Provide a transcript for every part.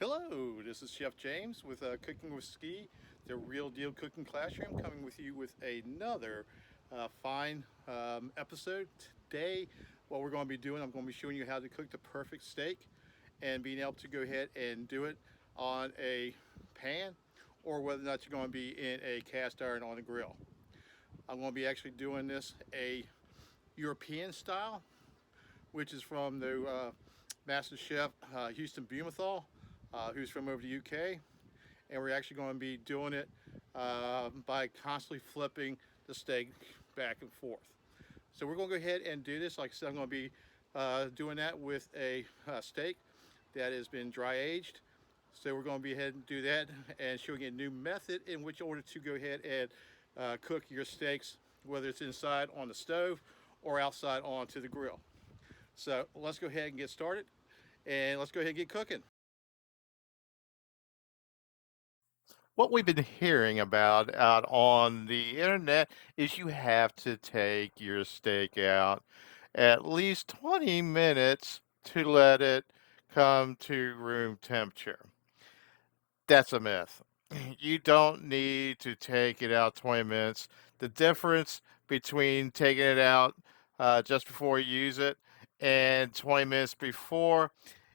Hello, this is Chef James with Cooking with Ski, the real deal cooking classroom, coming with you with another fine episode. Today, what we're going to be doing, I'm going to be showing you how to cook the perfect steak and being able to go ahead and do it on a pan or whether or not you're going to be in a cast iron on a grill. I'm going to be actually doing this a European style, which is from the Master Chef Huston Blumenthal, who's from over the UK. And we're actually going to be doing it by constantly flipping the steak back and forth. So we're going to go ahead and do this. Like I said, I'm going to be doing that with a steak that has been dry aged. So we're going to be ahead and do that and showing a new method in which order to go ahead and cook your steaks, whether it's inside on the stove or outside onto the grill. So let's go ahead and get started, and let's go ahead and get cooking. What we've been hearing about out on the internet is you have to take your steak out at least 20 minutes to let it come to room temperature. That's a myth. You don't need to take it out 20 minutes. The difference between taking it out just before you use it and 20 minutes before,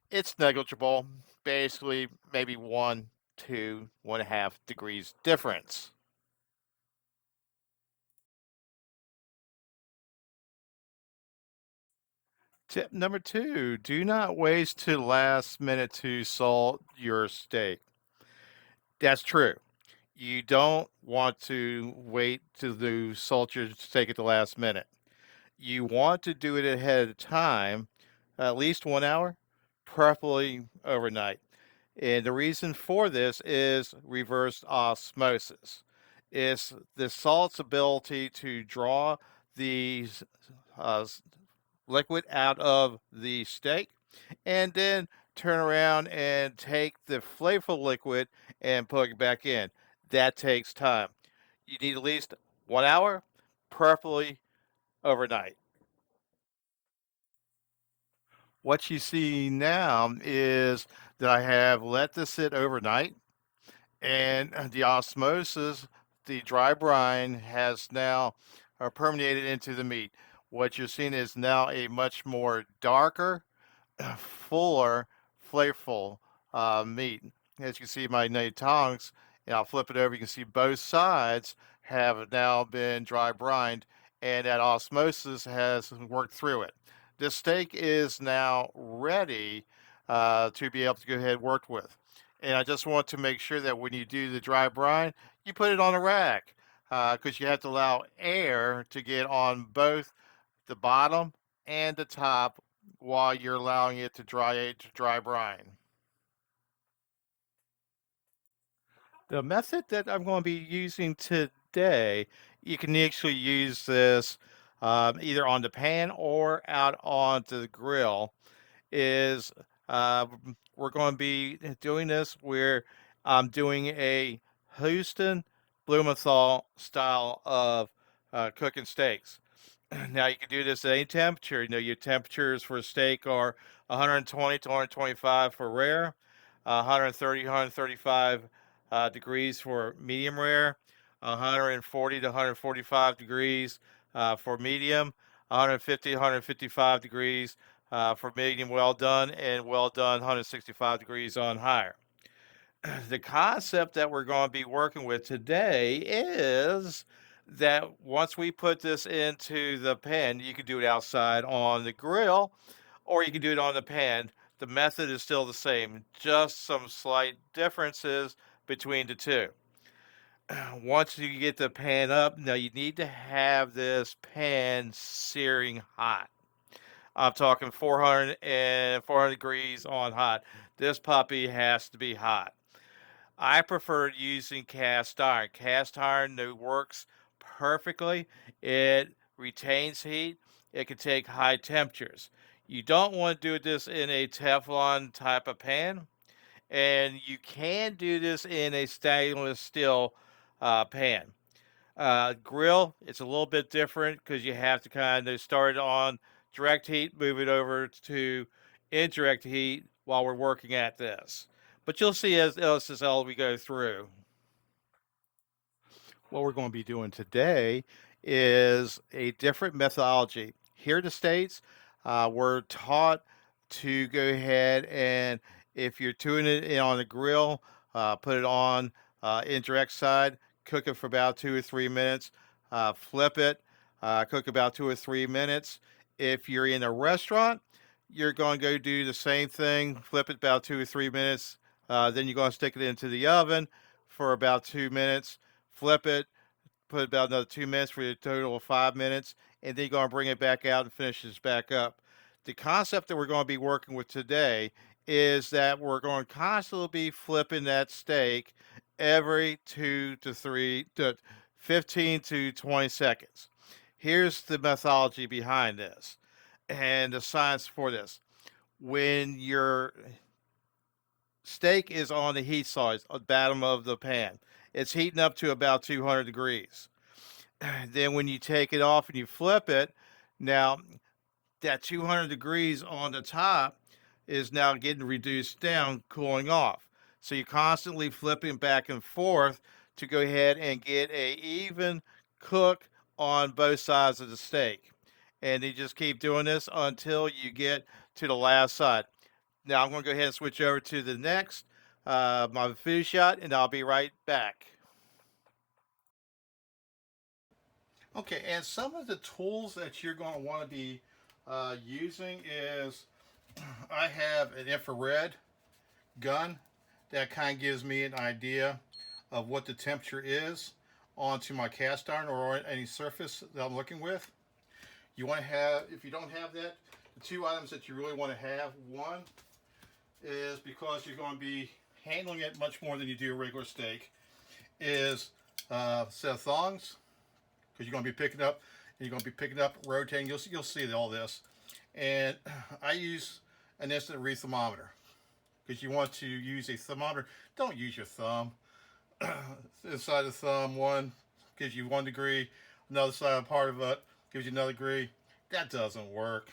it's negligible. Basically, maybe 1.5 degrees difference. Tip number two, do not waste to last minute to salt your steak. That's true. You don't want to wait to do salt your steak at the last minute. You want to do it ahead of time, at least 1 hour, preferably overnight. And the reason for this is reverse osmosis. It's the salt's ability to draw the uh, liquid out of the steak and then turn around and take the flavorful liquid and put it back in. That takes time. You need at least 1 hour, preferably overnight. What you see now is that I have let this sit overnight, and the osmosis, the dry brine, has now permeated into the meat. What you're seeing is now a much more darker, fuller, flavorful meat. As you can see, my native tongs, and I'll flip it over. You can see both sides have now been dry brined, and that osmosis has worked through it. This steak is now ready to be able to go ahead and work with. And I just want to make sure that when you do the dry brine, you put it on a rack because you have to allow air to get on both the bottom and the top while you're allowing it to dry brine. The method that I'm going to be using today, you can actually use this either on the pan or out onto the grill. Is uh, we're going to be doing this where I'm doing a Houston Blumenthal style of cooking steaks. Now you can do this at any temperature. You know, your temperatures for steak are 120 to 125 for rare, 130, 135 degrees for medium rare, 140 to 145 degrees for medium, 150 to 155 degrees for medium well done, and well done 165 degrees on higher. The concept that we're going to be working with today is that once we put this into the pan, you can do it outside on the grill or you can do it on the pan. The method is still the same, just some slight differences between the two. Once you get the pan up, now you need to have this pan searing hot. I'm talking 400 and 400 degrees on hot. This puppy has to be hot. I prefer using cast iron. Cast iron that works perfectly. It retains heat. It can take high temperatures. You don't want to do this in a Teflon type of pan, and you can do this in a stainless steel pan. Grill, it's a little bit different because you have to kind of start it on direct heat, move it over to indirect heat while we're working at this. But you'll see as we go through. What we're going to be doing today is a different methodology. Here in the States, we're taught to go ahead and if you're doing it on the grill, put it on indirect side, cook it for about 2 or 3 minutes, flip it, cook about 2 or 3 minutes. If you're in a restaurant, you're going to go do the same thing, flip it about 2 or 3 minutes, then you're going to stick it into the oven for about 2 minutes, flip it, put about another 2 minutes for a total of 5 minutes, and then you're going to bring it back out and finish this back up. The concept that we're going to be working with today is that we're going to constantly be flipping that steak every 15 to 20 seconds. Here's the methodology behind this and the science for this. When your steak is on the heat side, at the bottom of the pan, it's heating up to about 200 degrees. Then when you take it off and you flip it, now that 200 degrees on the top is now getting reduced down, cooling off. So you're constantly flipping back and forth to go ahead and get a even cook on both sides of the steak. And you just keep doing this until you get to the last side. Now I'm going to go ahead and switch over to the next, my food shot, and I'll be right back. Okay, and some of the tools that you're going to want to be using is I have an infrared gun that kind of gives me an idea of what the temperature is onto my cast iron or any surface that I'm looking with. You want to have, if you don't have that, the two items that you really want to have, one is because you're going to be handling it much more than you do a regular steak, is a set of thongs, because you're going to be picking up, and you're going to be picking up, rotating. You'll see all this. And I use an instant read thermometer because you want to use a thermometer. Don't use your thumb. Inside the thumb, one gives you 1 degree, another side part of it gives you another degree. That doesn't work.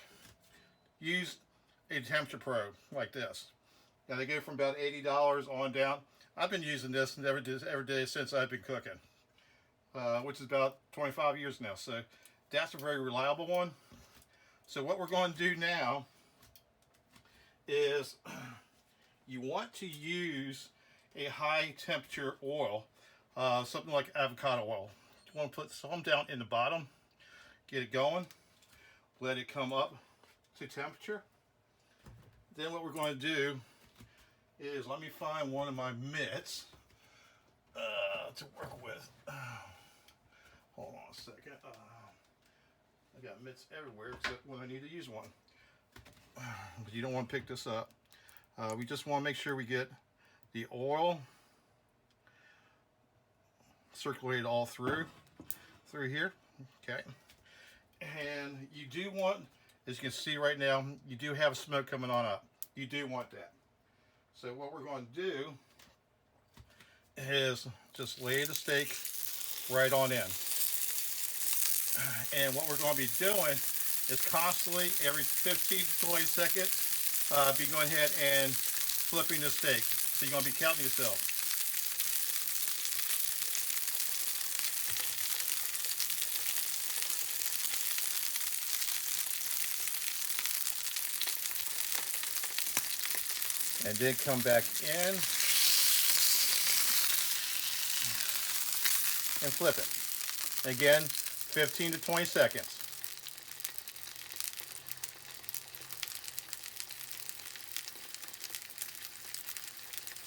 Use a temperature probe like this. Now they go from about $80 on down. I've been using this every day since I've been cooking. Which is about 25 years now. So that's a very reliable one. So what we're going to do now is you want to use a high temperature oil, something like avocado oil. You want to put some down in the bottom, get it going, let it come up to temperature. Then what we're going to do is, let me find one of my mitts to work with. Hold on a second. I got mitts everywhere except when I need to use one. But you don't want to pick this up. We just want to make sure we get the oil circulated all through here. Okay. And you do want, as you can see right now, you do have smoke coming on up. You do want that. So what we're going to do is just lay the steak right on in. And what we're going to be doing is constantly, every 15 to 20 seconds, be going ahead and flipping the steak. So you're going to be counting yourself. And then come back in and flip it. Again, 15 to 20 seconds.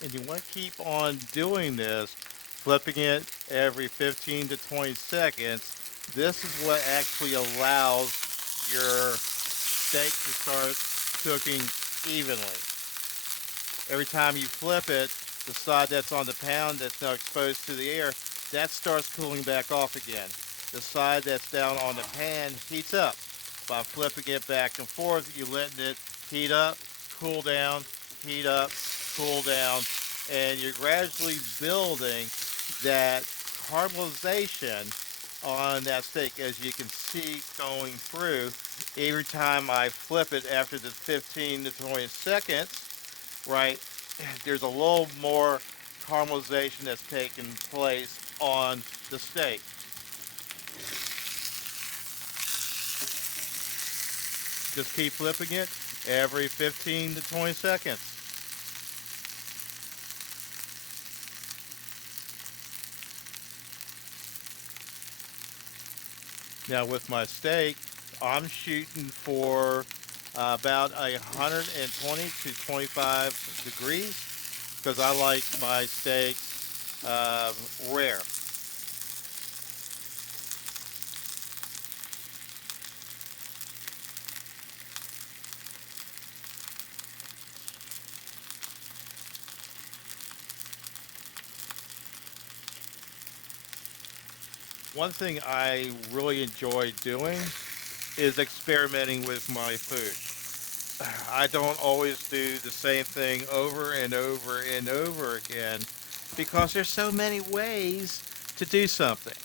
And you want to keep on doing this, flipping it every 15 to 20 seconds. This is what actually allows your steak to start cooking evenly. Every time you flip it, the side that's on the pan that's now exposed to the air, that starts cooling back off again. The side that's down on the pan heats up. By flipping it back and forth, you're letting it heat up, cool down, heat up, cool down, and you're gradually building that caramelization on that steak, as you can see going through. Every time I flip it after the 15 to 20 seconds, right, there's a little more caramelization that's taking place on the steak. Just keep flipping it every 15 to 20 seconds. Now with my steak, I'm shooting for about 120 to 25 degrees because I like my steaks rare. One thing I really enjoy doing is experimenting with my food. I don't always do the same thing over and over and over again because there's so many ways to do something.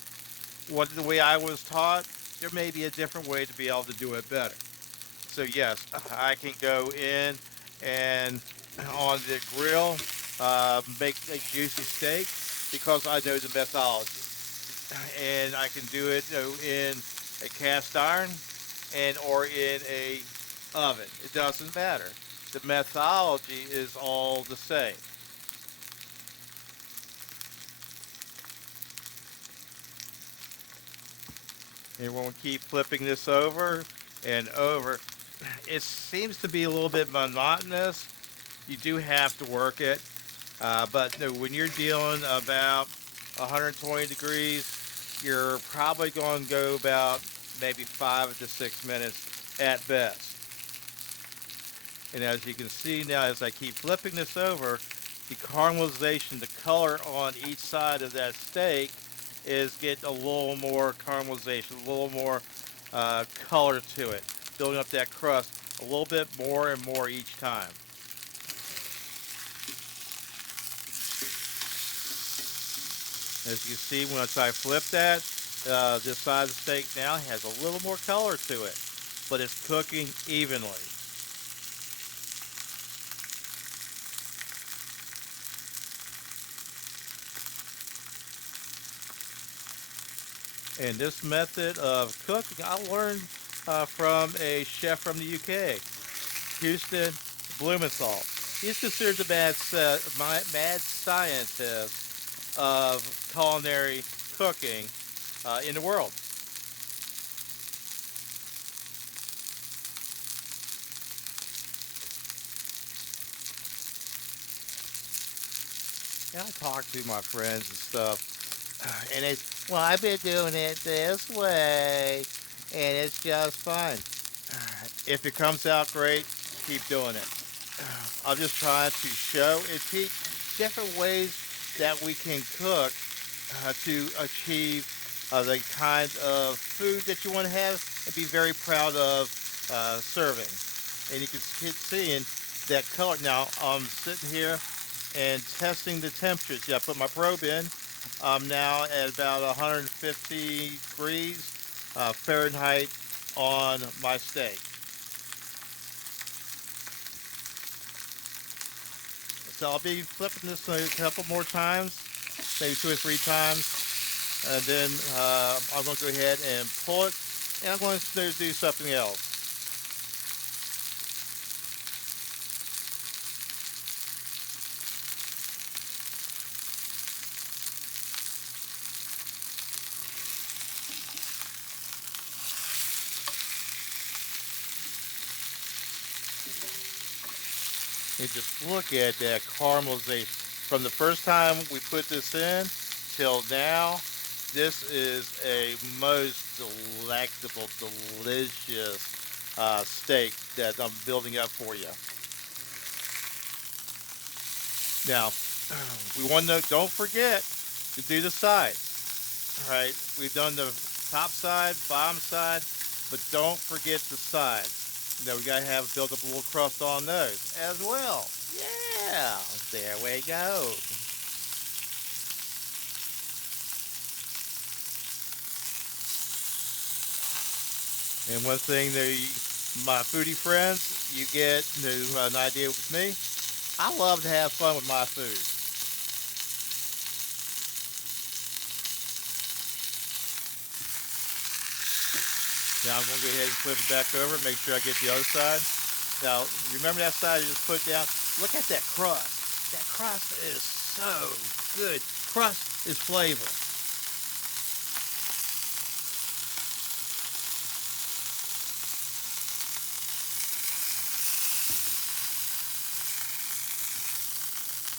What the way I was taught, there may be a different way to be able to do it better. So yes, I can go in and on the grill make a juicy steak because I know the methodology, and I can do it in a cast iron and or in a oven. It doesn't matter. The methodology is all the same. And we'll keep flipping this over and over. It seems to be a little bit monotonous. You do have to work it, but no, when you're dealing about 120 degrees, you're probably going to go about maybe 5 to 6 minutes at best. And as you can see now, as I keep flipping this over, the caramelization, the color on each side of that steak is getting a little more caramelization, a little more color to it, building up that crust a little bit more and more each time. As you see, once I flip that, this side of the steak now has a little more color to it, but it's cooking evenly. And this method of cooking, I learned from a chef from the UK, Huston Blumenthal. He's considered the mad scientist of culinary cooking in the world. And I talk to my friends and stuff, and it's, well, I've been doing it this way, and it's just fun. If it comes out great, keep doing it. I'm just trying to show and teach different ways that we can cook to achieve the kind of food that you want to have and be very proud of serving. And you can keep seeing that color. Now I'm sitting here and testing the temperatures. Yeah, I put my probe in. I'm now at about 150 degrees Fahrenheit on my steak. So I'll be flipping this a couple more times, maybe 2 or 3 times, and then I'm going to go ahead and pull it, and I'm going to do something else. And just look at that caramelization. From the first time we put this in till now, this is a most delectable, delicious steak that I'm building up for you. Now, we want to don't forget to do the sides. All right, we've done the top side, bottom side, but don't forget the sides. We gotta have build up a little crust on those as well. Yeah, there we go. And one thing, my foodie friends, you get an idea with me. I love to have fun with my food. Now I'm going to go ahead and flip it back over, make sure I get the other side. Now, remember that side you just put down? Look at that crust. That crust is so good. Crust is flavor.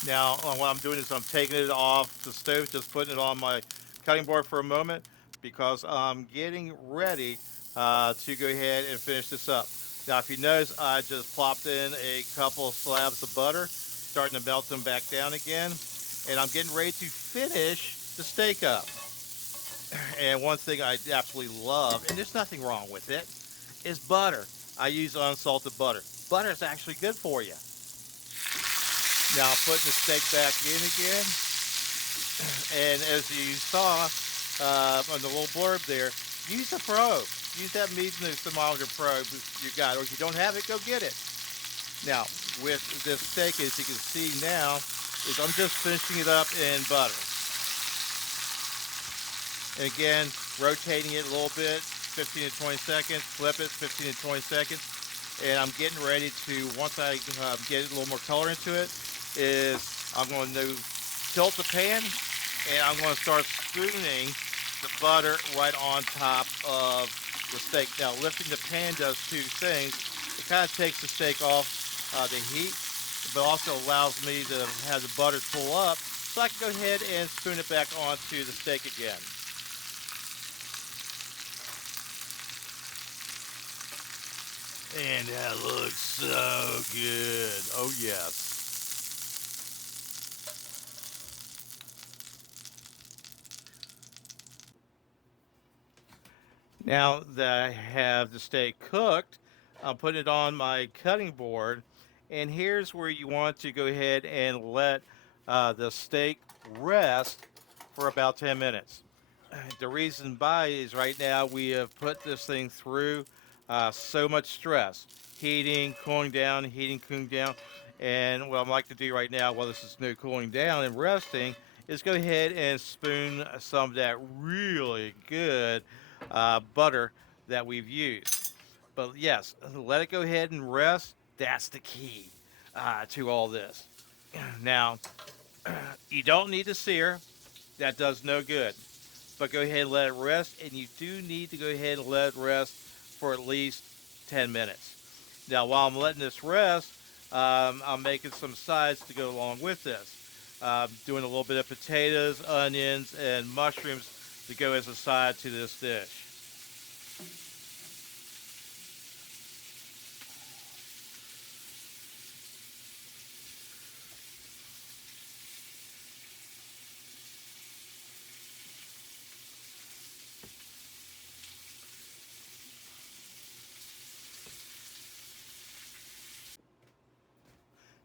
Now, what I'm doing is I'm taking it off the stove, just putting it on my cutting board for a moment because I'm getting ready to go ahead and finish this up. Now, if you notice, I just plopped in a couple of slabs of butter, starting to melt them back down again, and I'm getting ready to finish the steak up. And one thing I absolutely love, and there's nothing wrong with it, is butter. I use unsalted butter. Butter is actually good for you. Now I'm putting the steak back in again, and as you saw on the little blurb there, use a probe. Use that measuring thermometer probe you got, or if you don't have it, go get it. Now with this steak, as you can see now, is I'm just finishing it up in butter, and again rotating it a little bit, 15 to 20 seconds. Flip it, 15 to 20 seconds, and I'm getting ready to once I get a little more color into it, is I'm going to tilt the pan and I'm going to start spooning the butter right on top of the steak. Now, lifting the pan does two things. It kind of takes the steak off the heat, but also allows me to have the butter pull up so I can go ahead and spoon it back onto the steak again. And that looks so good. Oh, yes. Now that I have the steak cooked, I'm putting it on my cutting board. And here's where you want to go ahead and let the steak rest for about 10 minutes. The reason by is right now we have put this thing through so much stress, heating, cooling down. And what I'd like to do right now, while this is new cooling down and resting, is go ahead and spoon some of that really good butter that we've used. But yes, let it go ahead and rest. That's the key to all this. Now, you don't need to sear. That does no good. But go ahead and let it rest. And you do need to go ahead and let it rest for at least 10 minutes. Now, while I'm letting this rest, I'm making some sides to go along with this. Doing a little bit of potatoes, onions, and mushrooms to go as a side to this dish.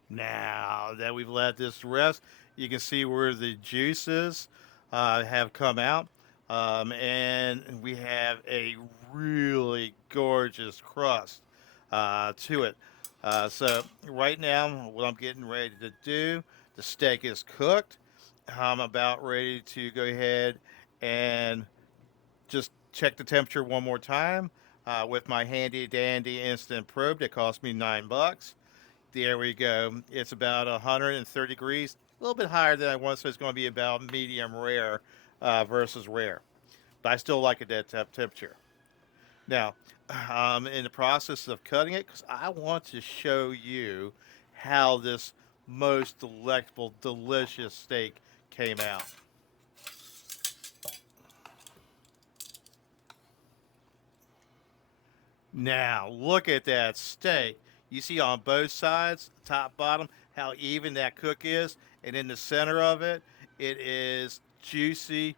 Now that we've let this rest, you can see where the juices have come out. And we have a really gorgeous crust to it. So, right now, what I'm getting ready to do, the steak is cooked. I'm about ready to go ahead and just check the temperature one more time with my handy dandy instant probe that cost me $9. There we go. It's about 130 degrees, a little bit higher than I want, so it's going to be about medium rare versus rare. But I still like it at that temperature. Now, I'm in the process of cutting it because I want to show you how this most delectable, delicious steak came out. Now, look at that steak. You see on both sides, top, bottom, how even that cook is. And in the center of it, it is juicy,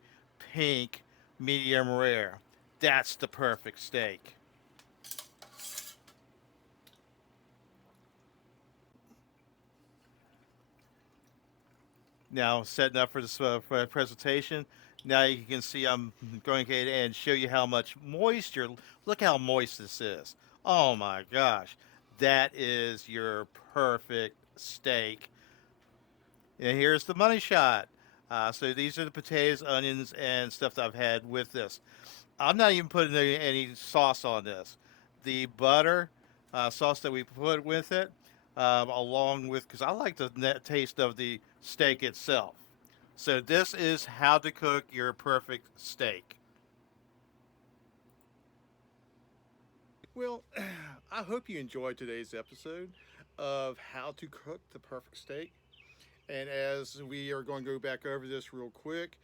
pink, medium rare. That's the perfect steak. Now, setting up for this for presentation. Now you can see I'm going ahead and show you how much moisture. Look how moist this is. Oh my gosh. That is your perfect steak And here's the money shot. So these are the potatoes, onions, and stuff that I've had with this. I'm not even putting any sauce on this. The butter sauce that we put with it, along with, because I like the taste of the steak itself. So this is how to cook your perfect steak. Well, I hope you enjoyed today's episode of how to cook the perfect steak. And as we are going to go back over this real quick,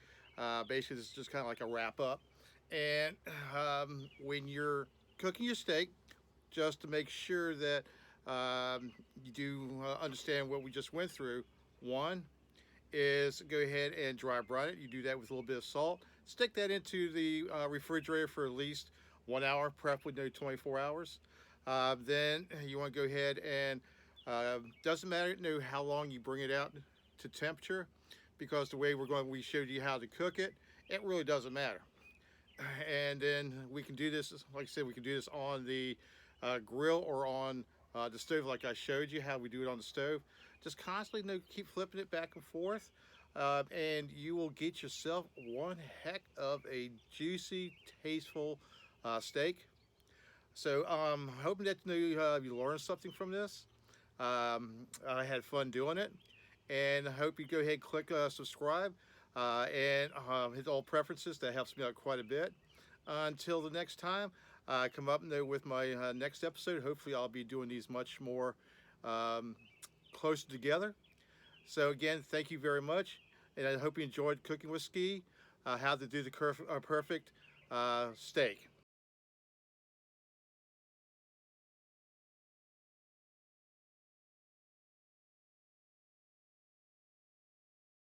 basically, this is just kind of like a wrap up. And when you're cooking your steak, just to make sure that you do understand what we just went through, one is go ahead and dry brine it. You do that with a little bit of salt. Stick that into the refrigerator for at least 1 hour, preferably no 24 hours. Then you want to go ahead and doesn't matter know how long you bring it out to temperature, because the way we showed you how to cook it, it really doesn't matter. And then we can do this, like I said, we can do this on the grill or on the stove, like I showed you how we do it on the stove. Just constantly keep flipping it back and forth, and you will get yourself one heck of a juicy, tasteful steak. So, hoping that you learned something from this. I had fun doing it, and I hope you go ahead and click subscribe and hit all preferences. That helps me out quite a bit. Until the next time, I come up with my next episode. Hopefully, I'll be doing these much more um, closer together. So again, thank you very much, and I hope you enjoyed cooking with Ski. How to do the perfect steak.